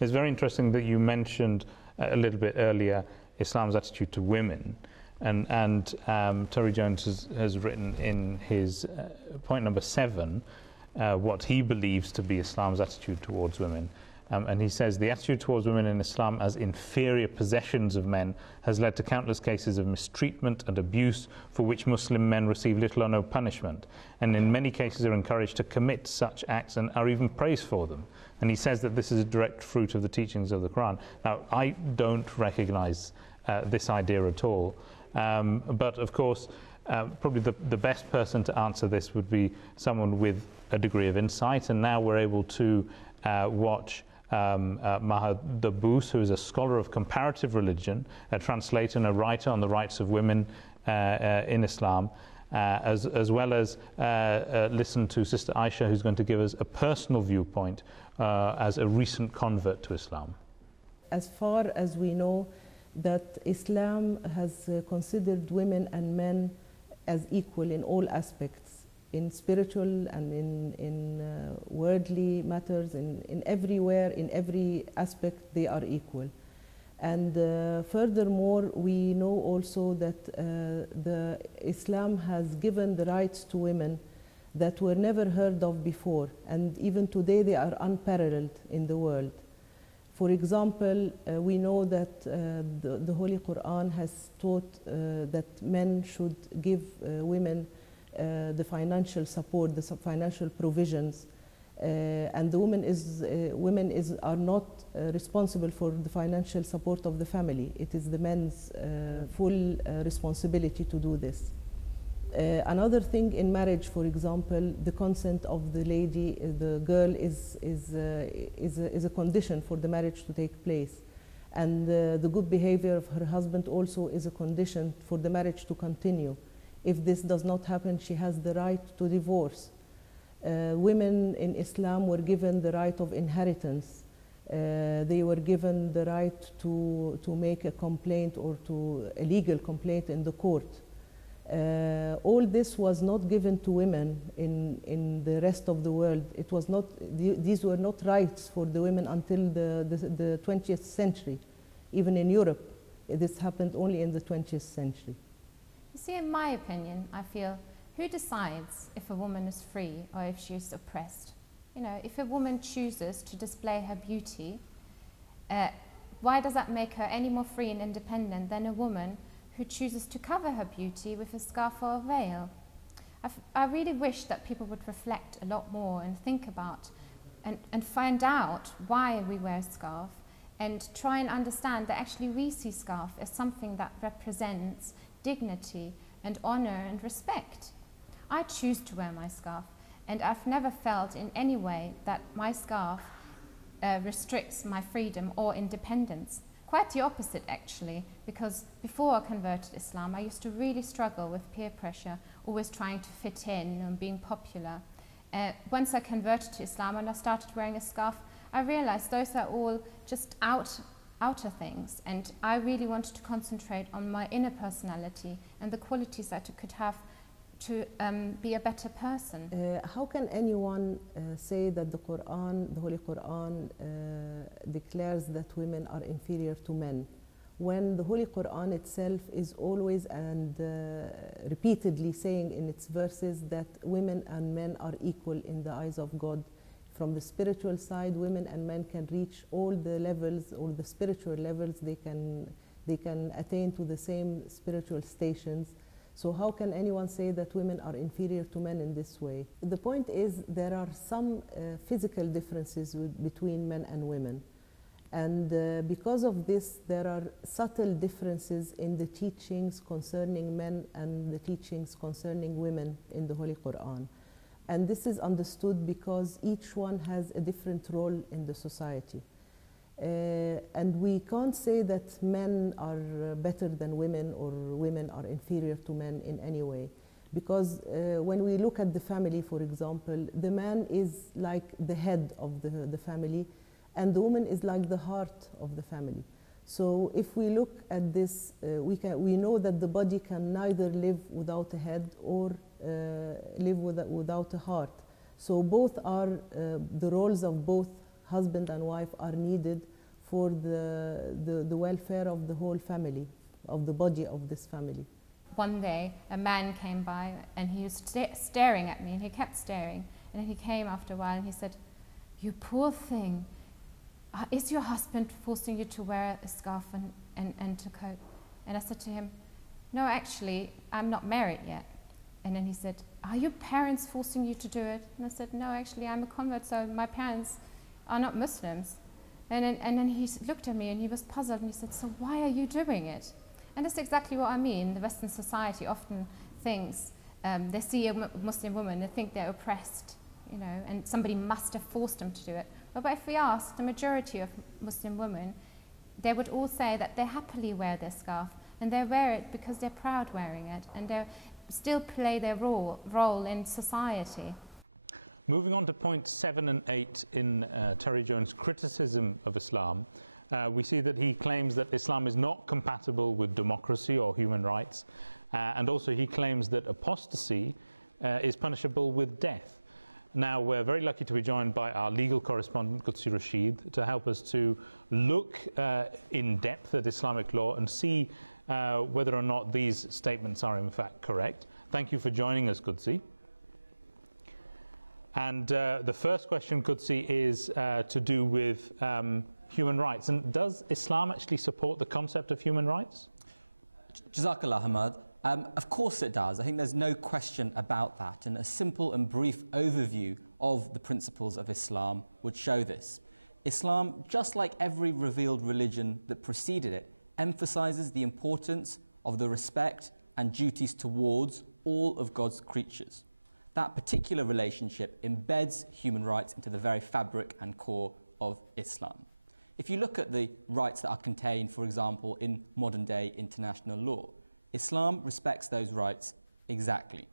It's very interesting that you mentioned a little bit earlier Islam's attitude to women. And Terry Jones has written in his point number 7 what he believes to be Islam's attitude towards women. And he says, the attitude towards women in Islam as inferior possessions of men has led to countless cases of mistreatment and abuse for which Muslim men receive little or no punishment, and in many cases are encouraged to commit such acts and are even praised for them. And he says that this is a direct fruit of the teachings of the Qur'an. Now, I don't recognize this idea at all, but of course, probably the best person to answer this would be someone with a degree of insight, and now we're able to watch Maha Dabbous, who is a scholar of comparative religion, a translator and a writer on the rights of women in Islam, as well as listen to Sister Aisha, who's going to give us a personal viewpoint as a recent convert to Islam. As far as we know, that Islam has considered women and men as equal in all aspects, in spiritual and in worldly matters, in everywhere, in every aspect, they are equal. And furthermore, we know also that the Islam has given the rights to women that were never heard of before, and even today they are unparalleled in the world. For example, we know that the Holy Qur'an has taught that men should give women the financial support, the financial provisions, and the women are not responsible for the financial support of the family. It is the men's full responsibility to do this. Another thing in marriage, for example, the consent of the lady, the girl, is a condition for the marriage to take place, and the good behavior of her husband also is a condition for the marriage to continue. If this does not happen, she has the right to divorce. Women in Islam were given the right of inheritance. They were given the right to make a complaint or a legal complaint in the court. All this was not given to women in the rest of the world. It was not, these were not rights for the women until the 20th century. Even in Europe, this happened only in the 20th century. You see, in my opinion, I feel, who decides if a woman is free or if she is oppressed? You know, if a woman chooses to display her beauty, why does that make her any more free and independent than a woman who chooses to cover her beauty with a scarf or a veil? I really wish that people would reflect a lot more and think about and find out why we wear a scarf, and try and understand that actually we see scarf as something that represents dignity and honor and respect. I choose to wear my scarf, and I've never felt in any way that my scarf restricts my freedom or independence. Quite the opposite, actually, because before I converted to Islam, I used to really struggle with peer pressure, always trying to fit in and being popular. Once I converted to Islam and I started wearing a scarf, I realized those are all just outer things, and I really wanted to concentrate on my inner personality and the qualities that I could have to be a better person. How can anyone say that the Quran, the Holy Quran, declares that women are inferior to men, when the Holy Quran itself is always and repeatedly saying in its verses that women and men are equal in the eyes of God? From the spiritual side, women and men can reach all the levels, all the spiritual levels. They can attain to the same spiritual stations. So how can anyone say that women are inferior to men in this way? The point is, there are some physical differences between men and women. And because of this, there are subtle differences in the teachings concerning men and the teachings concerning women in the Holy Quran. And this is understood because each one has a different role in the society. And we can't say that men are better than women or women are inferior to men in any way. Because when we look at the family, for example, the man is like the head of the family, and the woman is like the heart of the family. So if we look at this, we know that the body can neither live without a head or live without a heart. So both are, the roles of both husband and wife are needed for the welfare of the whole family, of the body of this family. One day, a man came by and he was staring at me, and he kept staring. And then he came after a while and he said, "You poor thing, is your husband forcing you to wear a scarf and to coat?" And I said to him, "No, actually, I'm not married yet." And then he said, "Are your parents forcing you to do it?" And I said, "No, actually, I'm a convert, so my parents are not Muslims." And then he looked at me and he was puzzled and he said, "So why are you doing it?" And that's exactly what I mean. The Western society often thinks, they see a Muslim woman, they think they're oppressed, you know, and somebody must have forced them to do it. But if we ask the majority of Muslim women, they would all say that they happily wear their scarf, and they wear it because they're proud wearing it, and they still play their role in society. Moving on to points 7 and 8 in Terry Jones' criticism of Islam, we see that he claims that Islam is not compatible with democracy or human rights, and also he claims that apostasy is punishable with death. Now, we're very lucky to be joined by our legal correspondent, Qudsi Rashid, to help us to look in depth at Islamic law and see whether or not these statements are in fact correct. Thank you for joining us, Qudsi. And the first question, Qudsi, is to do with human rights. And does Islam actually support the concept of human rights? Jazakallah, Hamad. Of course it does. I think there's no question about that. And a simple and brief overview of the principles of Islam would show this. Islam, just like every revealed religion that preceded it, emphasizes the importance of the respect and duties towards all of God's creatures. That particular relationship embeds human rights into the very fabric and core of Islam. If you look at the rights that are contained, for example, in modern-day international law, Islam respects those rights exactly.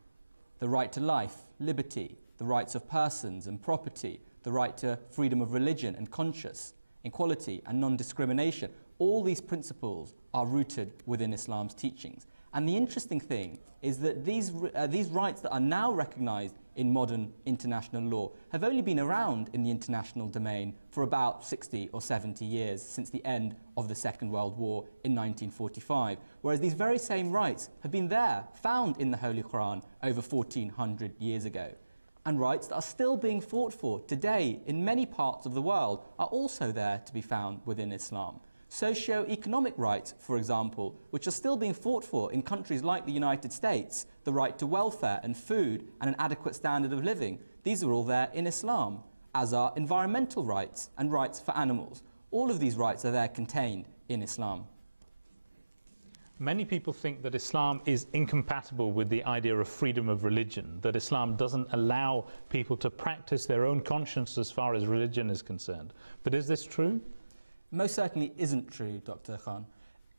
The right to life, liberty, the rights of persons and property, the right to freedom of religion and conscience, equality and non-discrimination, all these principles are rooted within Islam's teachings. And the interesting thing is that these rights that are now recognized in modern international law have only been around in the international domain for about 60 or 70 years, since the end of the Second World War in 1945, whereas these very same rights have been there, found in the Holy Qur'an over 1400 years ago. And rights that are still being fought for today in many parts of the world are also there to be found within Islam. Socio-economic rights, for example, which are still being fought for in countries like the United States, the right to welfare and food and an adequate standard of living, these are all there in Islam, as are environmental rights and rights for animals. All of these rights are there contained in Islam. Many people think that Islam is incompatible with the idea of freedom of religion, that Islam doesn't allow people to practice their own conscience as far as religion is concerned. But is this true? Most certainly isn't true, Dr. Khan.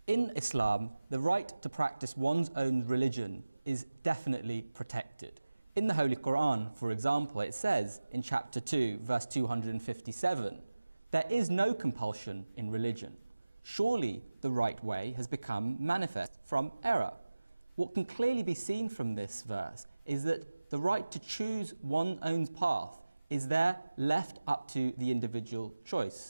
In Islam, the right to practice one's own religion is definitely protected. In the Holy Qur'an, for example, it says in chapter 2, verse 257, "There is no compulsion in religion. Surely the right way has become manifest from error." What can clearly be seen from this verse is that the right to choose one's own path is there left up to the individual choice.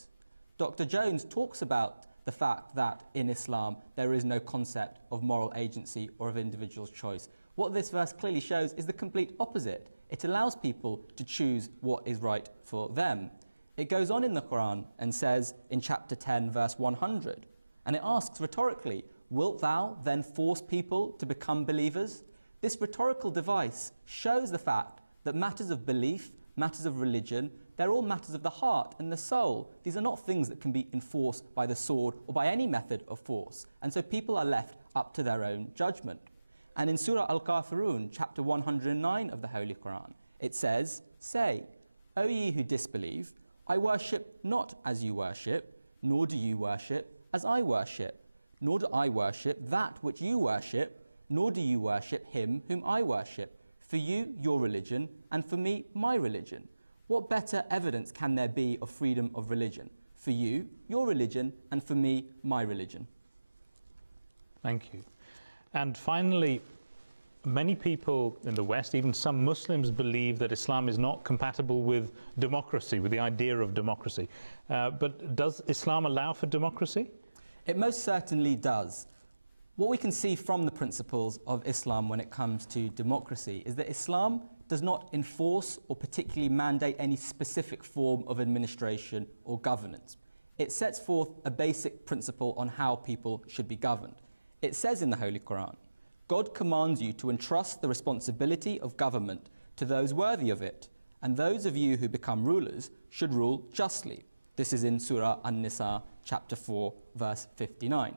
Dr. Jones talks about the fact that in Islam there is no concept of moral agency or of individual choice. What this verse clearly shows is the complete opposite. It allows people to choose what is right for them. It goes on in the Quran and says in chapter 10, verse 100, and it asks rhetorically, "Wilt thou then force people to become believers?" This rhetorical device shows the fact that matters of belief, matters of religion, they're all matters of the heart and the soul. These are not things that can be enforced by the sword or by any method of force. And so people are left up to their own judgment. And in Surah Al-Kafirun, chapter 109 of the Holy Quran, it says, "Say, O ye who disbelieve, I worship not as you worship, nor do you worship as I worship, nor do I worship that which you worship, nor do you worship him whom I worship. For you, your religion, and for me, my religion. What better evidence can there be of freedom of religion? For you, your religion, and for me, my religion." Thank you. And finally, many people in the West, even some Muslims, believe that Islam is not compatible with democracy, with the idea of democracy. But does Islam allow for democracy? It most certainly does. What we can see from the principles of Islam when it comes to democracy is that Islam does not enforce or particularly mandate any specific form of administration or governance. It sets forth a basic principle on how people should be governed. It says in the Holy Qur'an, God commands you to entrust the responsibility of government to those worthy of it, and those of you who become rulers should rule justly. This is in Surah An-Nisa, chapter 4, verse 59.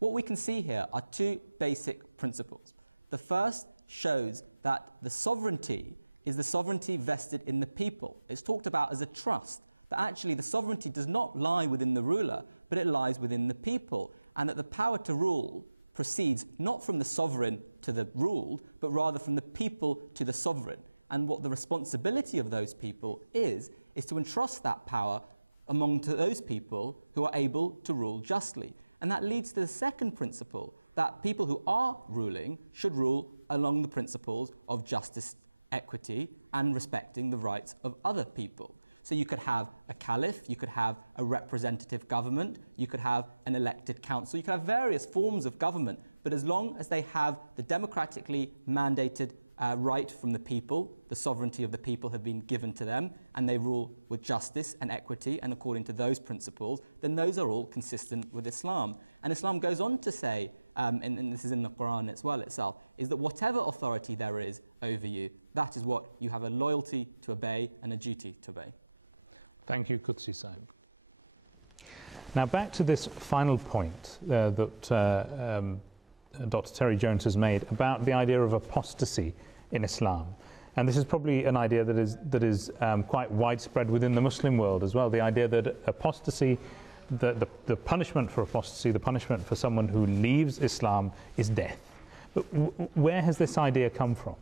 What we can see here are two basic principles. The first shows that the sovereignty is the sovereignty vested in the people. It's talked about as a trust, that actually the sovereignty does not lie within the ruler, but it lies within the people, and that the power to rule proceeds not from the sovereign to the ruled, but rather from the people to the sovereign. And what the responsibility of those people is to entrust that power among those people who are able to rule justly. And that leads to the second principle, that people who are ruling should rule along the principles of justice, equity, and respecting the rights of other people. So you could have a caliph, you could have a representative government, you could have an elected council, you could have various forms of government, but as long as they have the democratically mandated right from the people, the sovereignty of the people have been given to them, and they rule with justice and equity and according to those principles, then those are all consistent with Islam. And Islam goes on to say, and this is in the Qur'an as well itself, is that whatever authority there is over you, that is what you have a loyalty to obey and a duty to obey. Thank you, Qudsi Sahib. Now back to this final point that Dr. Terry Jones has made about the idea of apostasy in Islam. And this is probably an idea that is quite widespread within the Muslim world as well, the idea that apostasy, the punishment for apostasy, the punishment for someone who leaves Islam is death. But where has this idea come from?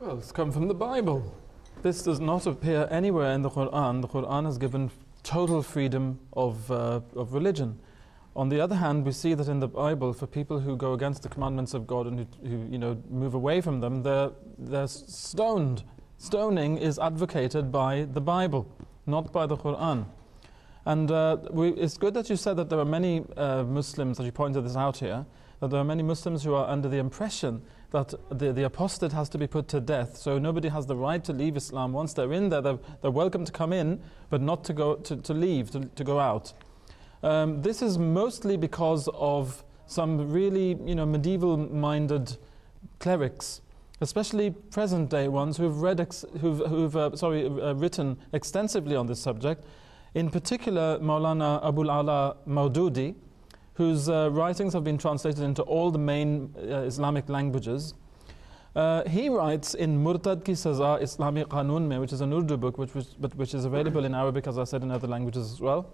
Well, it's come from the Bible. This does not appear anywhere in the Qur'an. The Qur'an has given total freedom of religion. On the other hand, we see that in the Bible, for people who go against the commandments of God and who move away from them, they're stoned. Stoning is advocated by the Bible, not by the Qur'an. And it's good that you said that there are many Muslims, that you pointed this out here, that there are many Muslims who are under the impression that the apostate has to be put to death, so nobody has the right to leave Islam. Once they're in there, they're welcome to come in, but not to go to leave, to go out. This is mostly because of some really, medieval-minded clerics, especially present-day ones who've written extensively on this subject. In particular, Maulana Abul Ala Maududi, whose writings have been translated into all the main Islamic languages. He writes in Murtad Ki Saza Islami Qanun Mein, which is an Urdu book, which is available in Arabic, as I said, in other languages as well.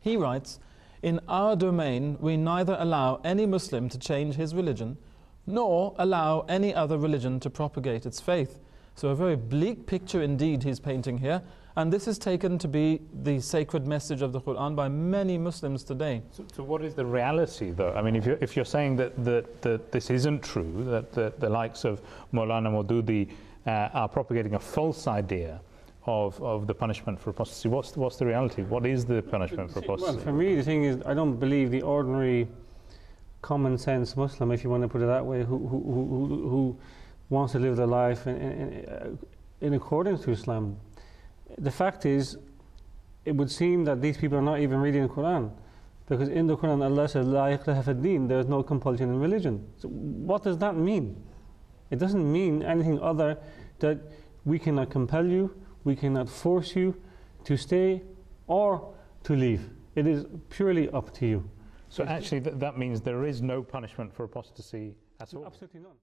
He writes, "In our domain, we neither allow any Muslim to change his religion, nor allow any other religion to propagate its faith." So a very bleak picture indeed he's painting here, and this is taken to be the sacred message of the Qur'an by many Muslims today. So what is the reality, though? I mean, if you're saying that this isn't true, that the likes of Maulana Maududi are propagating a false idea of the punishment for apostasy, what's the reality? What is the punishment for apostasy? Well, for me, the thing is, I don't believe the ordinary common sense Muslim, if you want to put it that way, who wants to live their life in accordance to Islam. The fact is, it would seem that these people are not even reading the Quran, because in the Quran Allah says, "La ikraha fi din," there is no compulsion in religion. So what does that mean? It doesn't mean anything other that we cannot compel you, we cannot force you to stay or to leave. It is purely up to you. So actually that means there is no punishment for apostasy at all? Absolutely none.